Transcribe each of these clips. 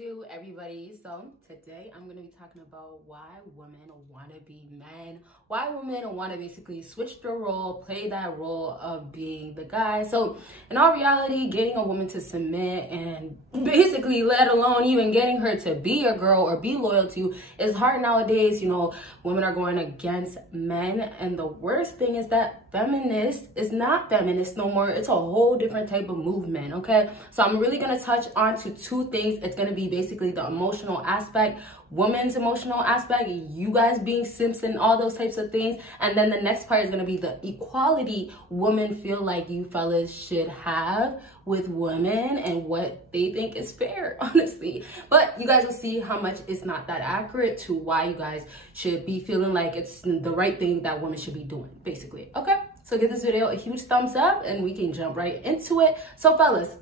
do, everybody? So today I'm going to be talking about why women want to be men, why women want to basically switch the role, play that role of being the guy. So in all reality, getting a woman to submit and basically let alone even getting her to be a girl or be loyal to you is hard nowadays. You know, women are going against men, and the worst thing is that feminist is not feminist no more. It's a whole different type of movement. Okay, so I'm really going to touch on to two things. It's going to be basically the emotional aspect, women's emotional aspect, you guys being simps and all those types of things, and then the next part is going to be the equality women feel like you fellas should have with women and what they think is fair, honestly. But you guys will see how much it's not that accurate to why you guys should be feeling like it's the right thing that women should be doing, basically. Okay, so give this video a huge thumbs up and we can jump right into it. So fellas,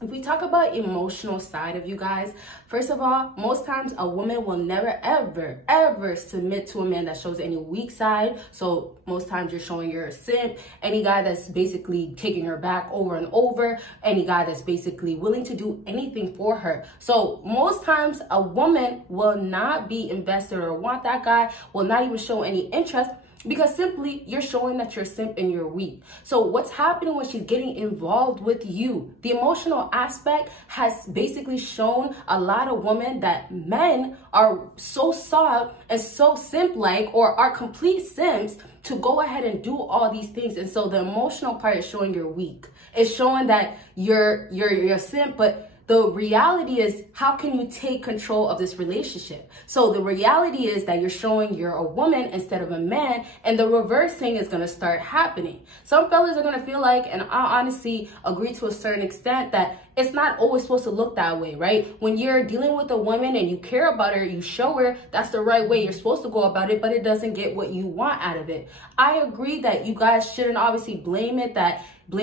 if we talk about emotional side of you guys, first of all, most times a woman will never, ever submit to a man that shows any weak side. So most times you're showing you're a simp, any guy that's basically taking her back over and over, any guy that's basically willing to do anything for her. So most times a woman will not be invested or want that guy, will not even show any interest, because simply you're showing that you're simp and you're weak. So what's happening when she's getting involved with you? The emotional aspect has basically shown a lot of women that men are so soft and so simp-like, or are complete simps, to go ahead and do all these things. And so the emotional part is showing you're weak. It's showing that you're a simp, but the reality is, how can you take control of this relationship? So the reality is that you're showing you're a woman instead of a man, and the reverse thing is going to start happening. Some fellas are going to feel like, and I honestly agree to a certain extent, that it's not always supposed to look that way, right? When you're dealing with a woman and you care about her, you show her that's the right way you're supposed to go about it, but it doesn't get what you want out of it. I agree that you guys shouldn't obviously blame it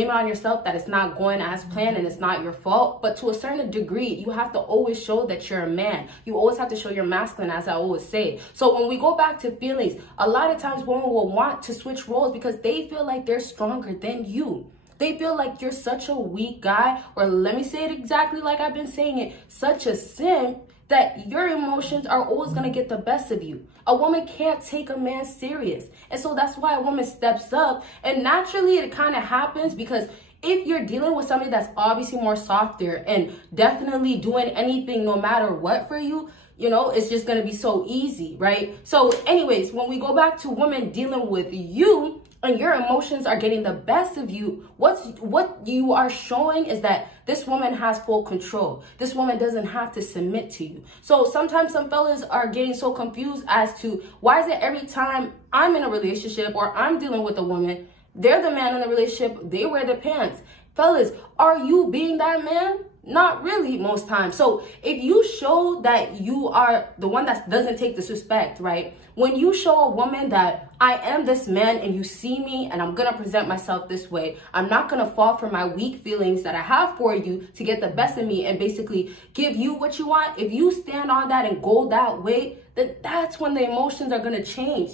on yourself, that it's not going as planned and it's not your fault. But to a certain degree, you have to always show that you're a man. You always have to show you're masculine, as I always say. So when we go back to feelings, a lot of times women will want to switch roles because they feel like they're stronger than you. They feel like you're such a weak guy, or let me say it exactly like I've been saying it, such a simp, that your emotions are always going to get the best of you. A woman can't take a man serious. And so that's why a woman steps up. And naturally it kind of happens, because if you're dealing with somebody that's obviously more softer and definitely doing anything no matter what for you, you know, it's just going to be so easy, right? So anyways, when we go back to women dealing with you, and your emotions are getting the best of you, what you are showing is that this woman has full control. This woman doesn't have to submit to you. So sometimes some fellas are getting so confused as to, why is it every time I'm in a relationship or I'm dealing with a woman, they're the man in the relationship, they wear the pants? Fellas, are you being that man? Not really most times. So if you show that you are the one that doesn't take disrespect, right? When you show a woman that I am this man and you see me and I'm going to present myself this way, I'm not going to fall for my weak feelings that I have for you to get the best of me and basically give you what you want. If you stand on that and go that way, then that's when the emotions are going to change.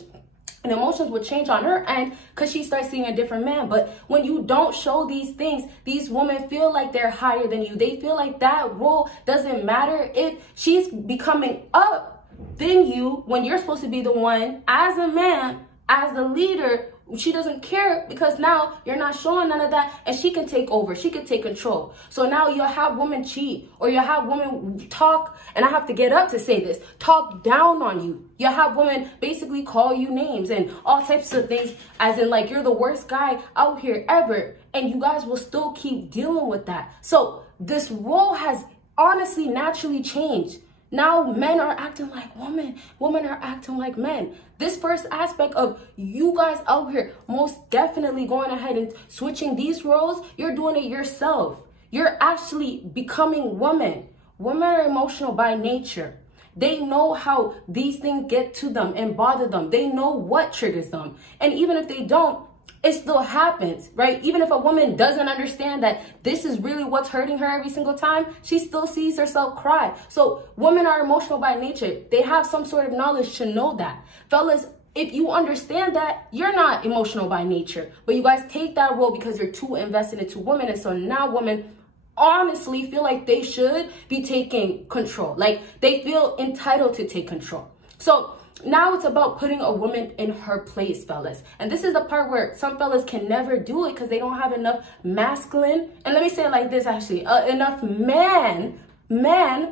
And emotions will change on her end because she starts seeing a different man. But when you don't show these things, these women feel like they're higher than you. They feel like that role doesn't matter. If she's becoming up than you when you're supposed to be the one, as a man, as the leader, she doesn't care, because now you're not showing none of that, and she can take over, she can take control. So now you'll have women cheat, or you'll have women talk, and I have to get up to say this, talk down on you. You'll have women basically call you names and all types of things, as in like you're the worst guy out here ever, and you guys will still keep dealing with that. So this role has honestly naturally changed. Now men are acting like women. Women are acting like men. This first aspect of you guys out here most definitely going ahead and switching these roles, you're doing it yourself. You're actually becoming women. Women are emotional by nature. They know how these things get to them and bother them. They know what triggers them. And even if they don't, it still happens, right? Even if a woman doesn't understand that this is really what's hurting her every single time, she still sees herself cry. So women are emotional by nature. They have some sort of knowledge to know that. Fellas, if you understand that, you're not emotional by nature, but you guys take that role because you're too invested into women. And so now women honestly feel like they should be taking control. Like, they feel entitled to take control. So now it's about putting a woman in her place, fellas. And this is the part where some fellas can never do it because they don't have enough masculine. And let me say it like this, actually. Enough man.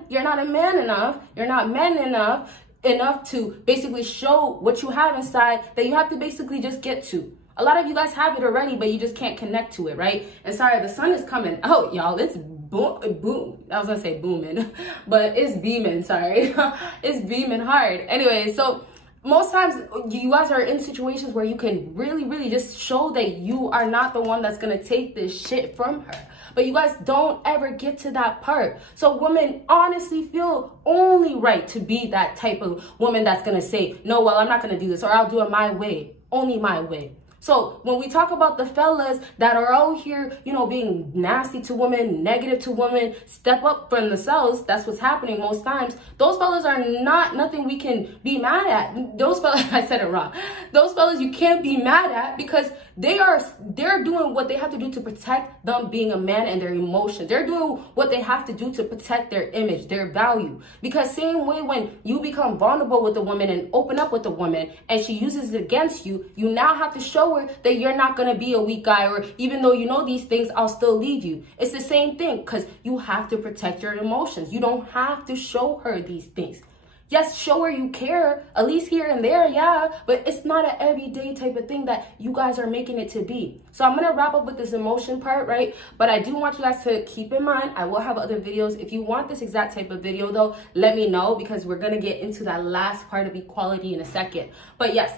You're not a man enough. You're not man enough to basically show what you have inside that you have to basically just get to. A lot of you guys have it already, but you just can't connect to it, right? And sorry, the sun is coming out, y'all. It's boom. I was gonna say booming, but it's beaming, sorry. It's beaming hard. Anyway, so most times you guys are in situations where you can really just show that you are not the one that's gonna take this shit from her. But you guys don't ever get to that part. So women honestly feel only right to be that type of woman that's gonna say, no, well, I'm not gonna do this, or I'll do it my way, only my way. So when we talk about the fellas that are out here, you know, being nasty to women, negative to women, step up for themselves, that's what's happening most times. Those fellas are not nothing we can be mad at. Those fellas, I said it wrong. Those fellas you can't be mad at because they're doing what they have to do to protect them being a man and their emotions. They're doing what they have to do to protect their image, their value. Because same way when you become vulnerable with a woman and open up with a woman and she uses it against you, you now have to show her that you're not going to be a weak guy, or even though you know these things, I'll still leave you. It's the same thing because you have to protect your emotions. You don't have to show her these things. Yes, show her you care, at least here and there, yeah, but it's not an everyday type of thing that you guys are making it to be. So I'm going to wrap up with this emotion part, right? But I do want you guys to keep in mind, I will have other videos. If you want this exact type of video, though, let me know because we're going to get into that last part of equality in a second. But yes,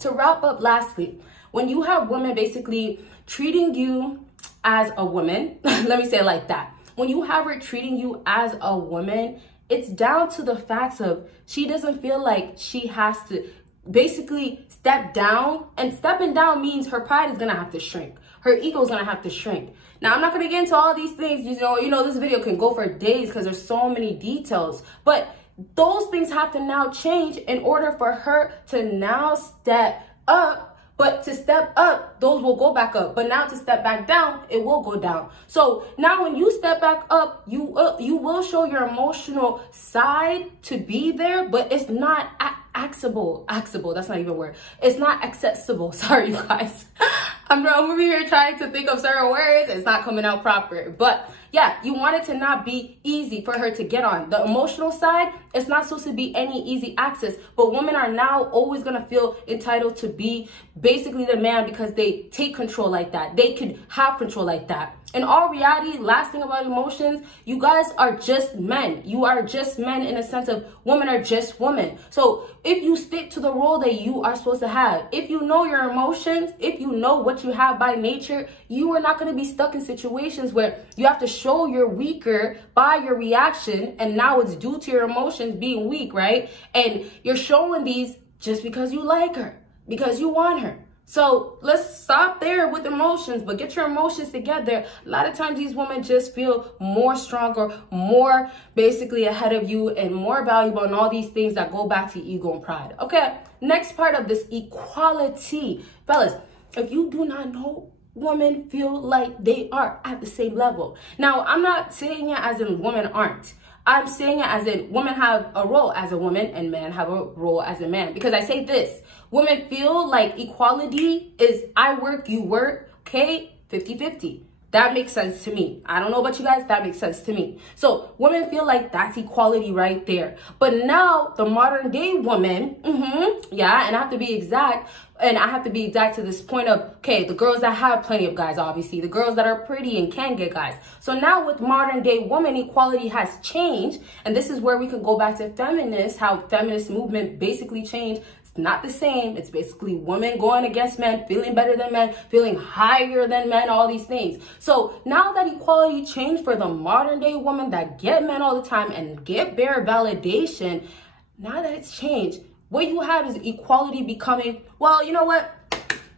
to wrap up lastly, when you have women basically treating you as a woman, let me say it like that. When you have her treating you as a woman, it's down to the facts of she doesn't feel like she has to basically step down. And stepping down means her pride is going to have to shrink. Her ego is going to have to shrink. Now, I'm not going to get into all these things. You know, this video can go for days because there's so many details. But those things have to now change in order for her to now step up. But to step up, those will go back up. But now to step back down, it will go down. So now when you step back up, you will show your emotional side to be there, but it's not accessible. That's not even a word. It's not accessible. Sorry, you guys. I'm over here trying to think of certain words. It's not coming out proper. But yeah, you want it to not be easy for her to get on. The emotional side, it's not supposed to be any easy access. But women are now always going to feel entitled to be basically the man because they take control like that. They could have control like that. In all reality, last thing about emotions, you guys are just men. You are just men in a sense of women are just women. So if you stick to the role that you are supposed to have, if you know your emotions, if you know what you have by nature, you are not going to be stuck in situations where you have to show you're weaker by your reaction. And now it's due to your emotions being weak, right? And you're showing these just because you like her, because you want her. So let's stop there with emotions, but get your emotions together. A lot of times these women just feel more stronger, more basically ahead of you and more valuable and all these things that go back to ego and pride. Okay, next part of this equality. Fellas, if you do not know, women feel like they are at the same level. Now, I'm not saying it as in women aren't. I'm saying it as in women have a role as a woman and men have a role as a man. Because I say this, women feel like equality is I work, you work, okay, 50-50. That makes sense to me. I don't know about you guys, that makes sense to me. So women feel like that's equality right there. But now the modern day woman, yeah, and I have to be exact, to this point of, okay, the girls that have plenty of guys, obviously, the girls that are pretty and can get guys. So now with modern day woman, equality has changed. And this is where we can go back to feminists, how feminist movement basically changed. Not the same. It's basically women going against men, feeling better than men, feeling higher than men, all these things. So now that equality changed for the modern day women that get men all the time and get bare validation, now that it's changed, what you have is equality becoming, well, you know what?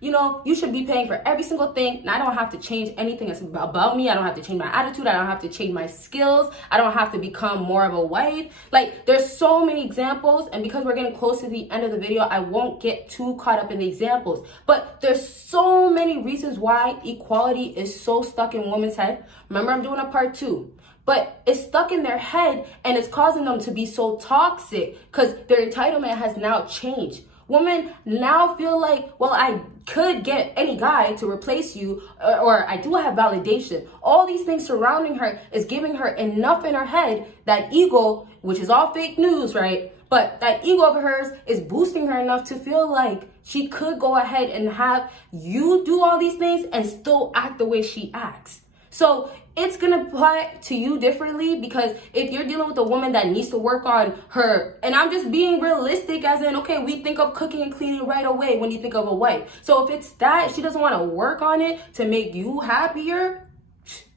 you know, you should be paying for every single thing, and I don't have to change anything about me. I don't have to change my attitude. I don't have to change my skills. I don't have to become more of a wife. Like, there's so many examples, and because we're getting close to the end of the video, I won't get too caught up in the examples. But there's so many reasons why equality is so stuck in women's head. Remember, I'm doing a part 2. But it's stuck in their head, and it's causing them to be so toxic because their entitlement has now changed. Women now feel like, well, I could get any guy to replace you, or I do have validation. All these things surrounding her is giving her enough in her head, that ego, which is all fake news, right? But that ego of hers is boosting her enough to feel like she could go ahead and have you do all these things and still act the way she acts. So it's going to apply to you differently, because if you're dealing with a woman that needs to work on her, and I'm just being realistic as in, okay, we think of cooking and cleaning right away when you think of a wife. So if it's that, she doesn't want to work on it to make you happier,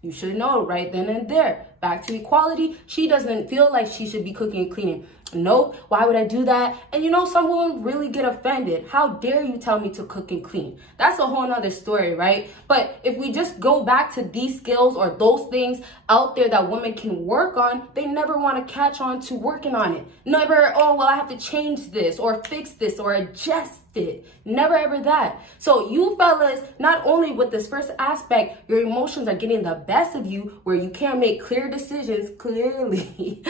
you should know right then and there. Back to equality, she doesn't feel like she should be cooking and cleaning. Nope, why would I do that? And you know, some women really get offended. How dare you tell me to cook and clean? That's a whole nother story, right? But if we just go back to these skills or those things out there that women can work on, they never want to catch on to working on it. Never, oh, well, I have to change this or fix this or adjust it. Never ever that. So you fellas, not only with this first aspect, your emotions are getting the best of you where you can't make clear decisions clearly,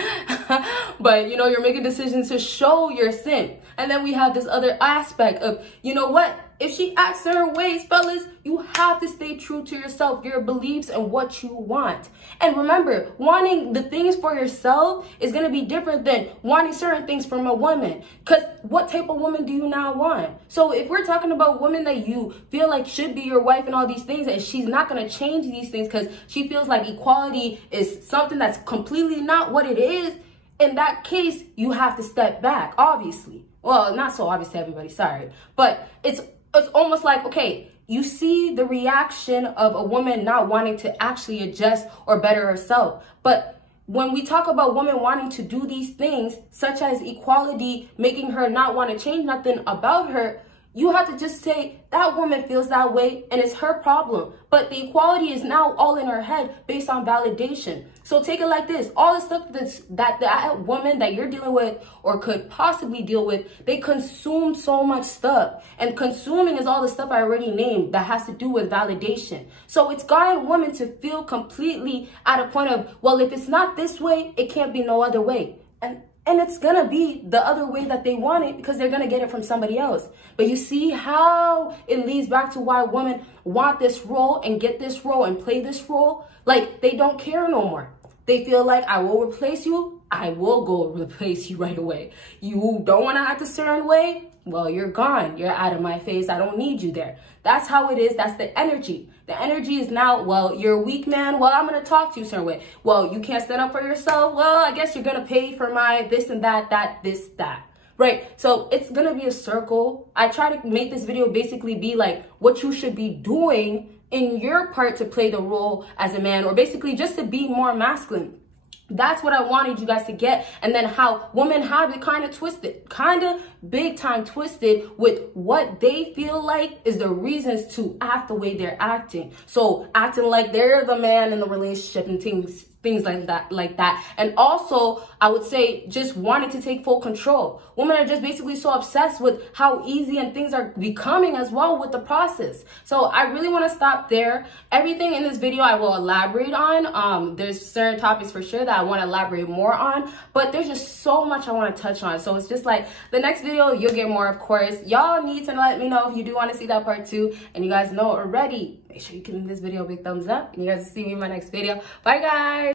but you know, you're making decisions to show your sin. And then we have this other aspect of, you know what? If she acts certain ways, fellas, you have to stay true to yourself, your beliefs, and what you want. And remember, wanting the things for yourself is going to be different than wanting certain things from a woman. Because what type of woman do you now want? So if we're talking about women that you feel like should be your wife and all these things, and she's not going to change these things because she feels like equality is something that's completely not what it is, in that case, you have to step back, obviously. Well, not so obvious to everybody, sorry. But it's almost like, okay, you see the reaction of a woman not wanting to actually adjust or better herself. But when we talk about women wanting to do these things, such as equality, making her not want to change nothing about her, you have to just say that woman feels that way and it's her problem. But the equality is now all in her head based on validation. So take it like this. All the stuff that woman that you're dealing with or could possibly deal with, they consume so much stuff. And consuming is all the stuff I already named that has to do with validation. So it's gotten women to feel completely at a point of, well, if it's not this way, it can't be no other way. And it's going to be the other way that they want it because they're going to get it from somebody else. But you see how it leads back to why women want this role and get this role and play this role? Like, they don't care no more. They feel like, I will replace you. I will go replace you right away. You don't want to act a certain way? Well, you're gone. You're out of my face. I don't need you there. That's how it is. That's the energy. The energy is now, well, you're a weak man. Well, I'm going to talk to you a certain way. Well, you can't stand up for yourself. Well, I guess you're going to pay for my this and that, that. Right? So it's going to be a circle. I try to make this video basically be like what you should be doing in your part to play the role as a man, or basically just to be more masculine. That's what I wanted you guys to get. And then how women have it kind of twisted, kind of big time twisted with what they feel like is the reasons to act the way they're acting. So acting like they're the man in the relationship and things like that. And also, I would say just wanting to take full control. Women are just basically so obsessed with how easy and things are becoming as well with the process. So I really want to stop there. Everything in this video I will elaborate on. There's certain topics for sure that I want to elaborate more on, but there's just so much I want to touch on. So it's just like the next video, you'll get more, of course. Y'all need to let me know if you do want to see that part 2. And you guys know already, make sure you give this video a big thumbs up. And you guys will see me in my next video. Bye, guys.